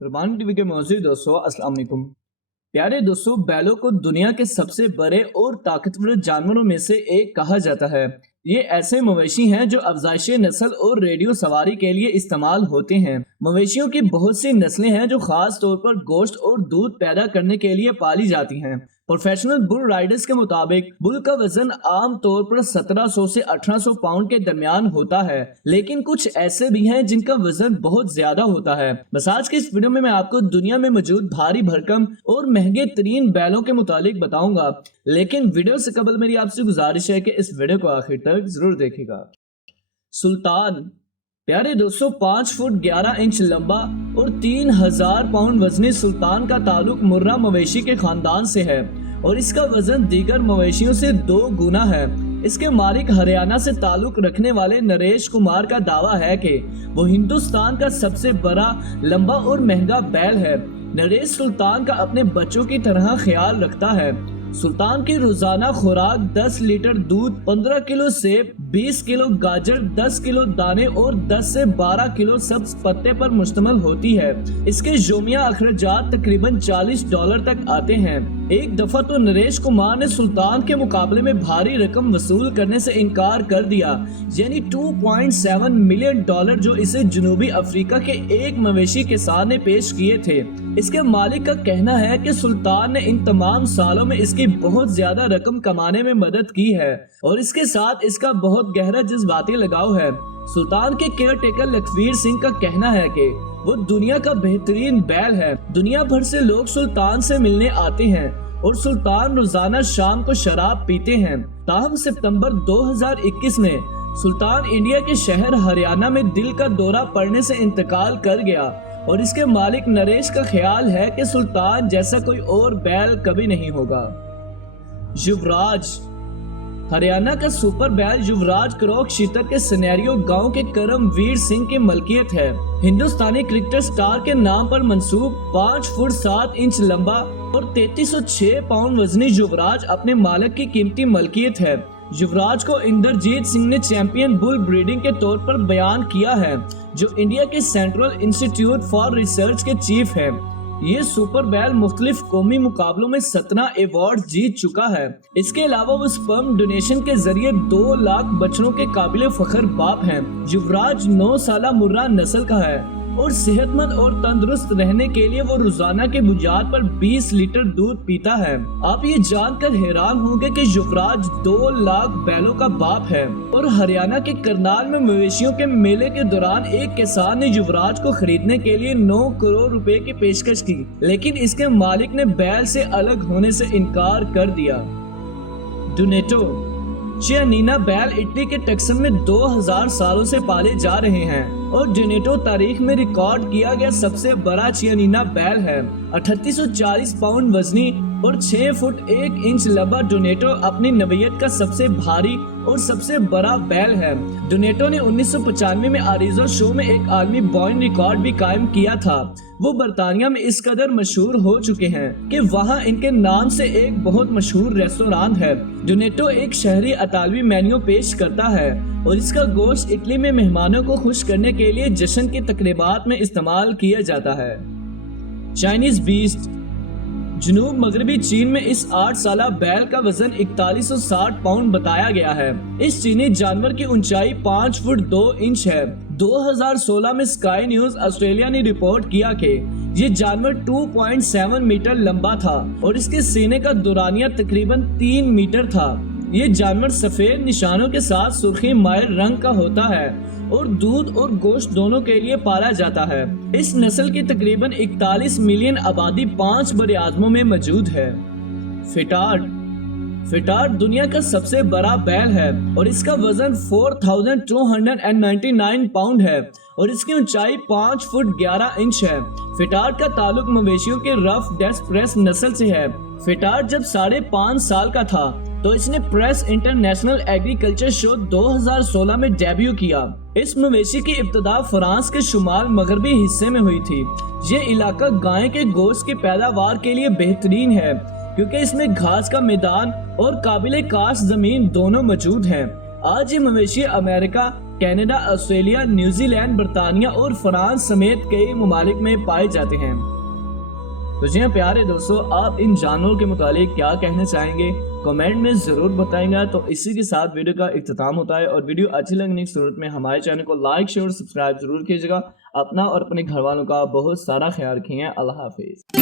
Raman TV के मौजूद दोस्तों अस्सलाम वालेकुम। प्यारे दोस्तों, बैलों को दुनिया के सबसे बड़े और ताकतवर जानवरों में से एक कहा जाता है। ये ऐसे मवेशी हैं जो अफजाइश नस्ल और रेडियो सवारी के लिए इस्तेमाल होते हैं। मवेशियों की बहुत सी नस्लें हैं जो खास तौर पर गोश्त और दूध पैदा करने के लिए पाली जाती हैं। प्रोफेशनल बुल राइडर्स के मुताबिक बुल का वजन आम तौर पर 1700 से 1800 पाउंड के दरमियान होता है, लेकिन कुछ ऐसे भी हैं जिनका वजन बहुत ज्यादा होता है। बस आज की इस वीडियो में मैं आपको दुनिया में मौजूद भारी भरकम और महंगे तरीन बैलों के मुतालिक बताऊंगा, लेकिन वीडियो से कबल मेरी आपसे गुजारिश है कि इस वीडियो को आखिर तक जरूर देखिएगा। सुल्तान। प्यारे दोस्तों, 5 फुट 11 इंच लंबा और 3000 पाउंड वजनी सुल्तान का ताल्लुक मुर्रा मवेशी के खानदान से है और इसका वजन दीगर मवेशियों से 2 गुना है। इसके मालिक हरियाणा से ताल्लुक रखने वाले नरेश कुमार का दावा है कि वो हिंदुस्तान का सबसे बड़ा, लंबा और महंगा बैल है। नरेश सुल्तान का अपने बच्चों की तरह ख्याल रखता है। सुल्तान की रोजाना खुराक 10 लीटर दूध, 15 किलो सेब, 20 किलो गाजर, 10 किलो दाने और 10 से 12 किलो सब्ज पत्ते पर मुश्तमिल होती है। इसके योमिया अखराजात तकरीबन $40 तक आते हैं। एक दफा तो नरेश कुमार ने सुल्तान के मुकाबले में भारी रकम वसूल करने से इनकार कर दिया, यानी $2.7 मिलियन जो इसे जनूबी अफ्रीका के एक मवेशी किसान ने पेश किए थे। इसके मालिक का कहना है कि सुल्तान ने इन तमाम सालों में इसकी बहुत ज्यादा रकम कमाने में मदद की है और इसके साथ इसका बहुत गहरा जज्बाती लगाव है। सुल्तान के केयर टेकर लखवीर सिंह का कहना है कि वो दुनिया का बेहतरीन बैल है। दुनिया भर से लोग सुल्तान से मिलने आते हैं और सुल्तान रोजाना शाम को शराब पीते हैं। ताहम सितंबर 2021 में सुल्तान इंडिया के शहर हरियाणा में दिल का दौरा पड़ने से इंतकाल कर गया और इसके मालिक नरेश का ख्याल है कि सुल्तान जैसा कोई और बैल कभी नहीं होगा। युवराज। हरियाणा का सुपर बैल युवराज क्रॉक शीतर के सिनेरियो गांव के करमवीर सिंह की मलकियत है। हिंदुस्तानी क्रिकेटर स्टार के नाम पर मंसूब 5 फुट 7 इंच लंबा और 3306 पाउंड वजनी युवराज अपने मालिक की कीमती मलकियत है। युवराज को इंद्रजीत सिंह ने चैंपियन बुल ब्रीडिंग के तौर पर बयान किया है, जो इंडिया के सेंट्रल इंस्टीट्यूट फॉर रिसर्च के चीफ है। ये सुपर बैल मुख्तलिफ कौमी मुकाबलों में 17 अवार्ड जीत चुका है। इसके अलावा वो स्पर्म डोनेशन के जरिए 2 लाख बच्चों के काबिल फख्र बाप हैं। युवराज 9 साला मुर्रा नस्ल का है और सेहतमंद और तंदुरुस्त रहने के लिए वो रोजाना की बुनियाद पर 20 लीटर दूध पीता है। आप ये जानकर हैरान होंगे कि युवराज 2 लाख बैलों का बाप है। और हरियाणा के करनाल में मवेशियों के मेले के दौरान एक किसान ने युवराज को खरीदने के लिए 9 करोड़ रुपए की पेशकश की, लेकिन इसके मालिक ने बैल से अलग होने से इनकार कर दिया। डोनेटो। चियानीना बैल इटली के टक्सन में 2000 सालों से पाले जा रहे हैं और डोनेटो तारीख में रिकॉर्ड किया गया सबसे बड़ा चियानीना बैल है। 3840 पाउंड वजनी और 6 फुट 1 इंच लंबा डोनेटो अपनी नवीयत का सबसे भारी और सबसे बड़ा बैल है। डोनेटो ने 1995 में अरीज़ो शो में एक आलमी बॉइंड रिकॉर्ड भी कायम किया था। वो बर्तानिया में इस कदर मशहूर हो चुके हैं कि वहाँ इनके नाम से एक बहुत मशहूर रेस्टोरेंट है। डोनेटो एक शहरी अतालवी मेन्यू पेश करता है और इसका गोश्त इटली में मेहमानों को खुश करने के लिए जश्न की तकरीबात में इस्तेमाल किया जाता है। Chinese beast. जनूब मगरबी चीन में इस 8 साला बैल का वजन 4160 पाउंड बताया गया है। इस चीनी जानवर की ऊंचाई 5 फुट 2 इंच है। 2016 में स्काई न्यूज ऑस्ट्रेलिया ने रिपोर्ट किया कि ये जानवर 2.7 मीटर लंबा था और इसके सीने का दुरानिया तकरीबन 3 मीटर था। ये जानवर सफेद निशानों के साथ सुर्खी माइल रंग का होता है और दूध और गोश्त दोनों के लिए पाला जाता है। इस नस्ल की तकरीबन 41 मिलियन आबादी 5 बड़े आज़मों में मौजूद है। फिटार्ड। फिटार्ड दुनिया का सबसे बड़ा बैल है और इसका वजन 4299 पाउंड है और इसकी ऊंचाई 5 फुट 11 इंच है। फिटार्ड का ताल्लुक मवेशियों के रफ डेस्क प्रेस नस्ल से है। फिटार्ड जब 5.5 साल का था तो इसने प्रेस इंटरनेशनल एग्रीकल्चर शो 2016 में डेब्यू किया। इस मवेशी की इब्तिदा फ्रांस के शुमाल मगरबी हिस्से में हुई थी। ये इलाका गाय के गोश्त की पैदावार के लिए बेहतरीन है क्योंकि इसमें घास का मैदान और काबिले काश जमीन दोनों मौजूद हैं। आज ये मवेशी America, Canada, Australia, New Zealand, برطانیہ اور فرانس سمیت کئی ممالک میں پائے جاتے ہیں۔ تو جی پیارے دوستو، آپ ان جانوروں کے متعلق کیا کہنا چاہیں گے کمنٹ میں ضرور بتائیں گا۔ تو اسی کے ساتھ ویڈیو کا اختتام ہوتا ہے، اور ویڈیو اچھی لگنے کی صورت میں ہمارے چینل کو لائک، شیئر اور سبسکرائب ضرور کیجیے گا۔ اپنا اور اپنے گھر والوں کا بہت سارا خیال رکھیں۔ اللہ حافظ۔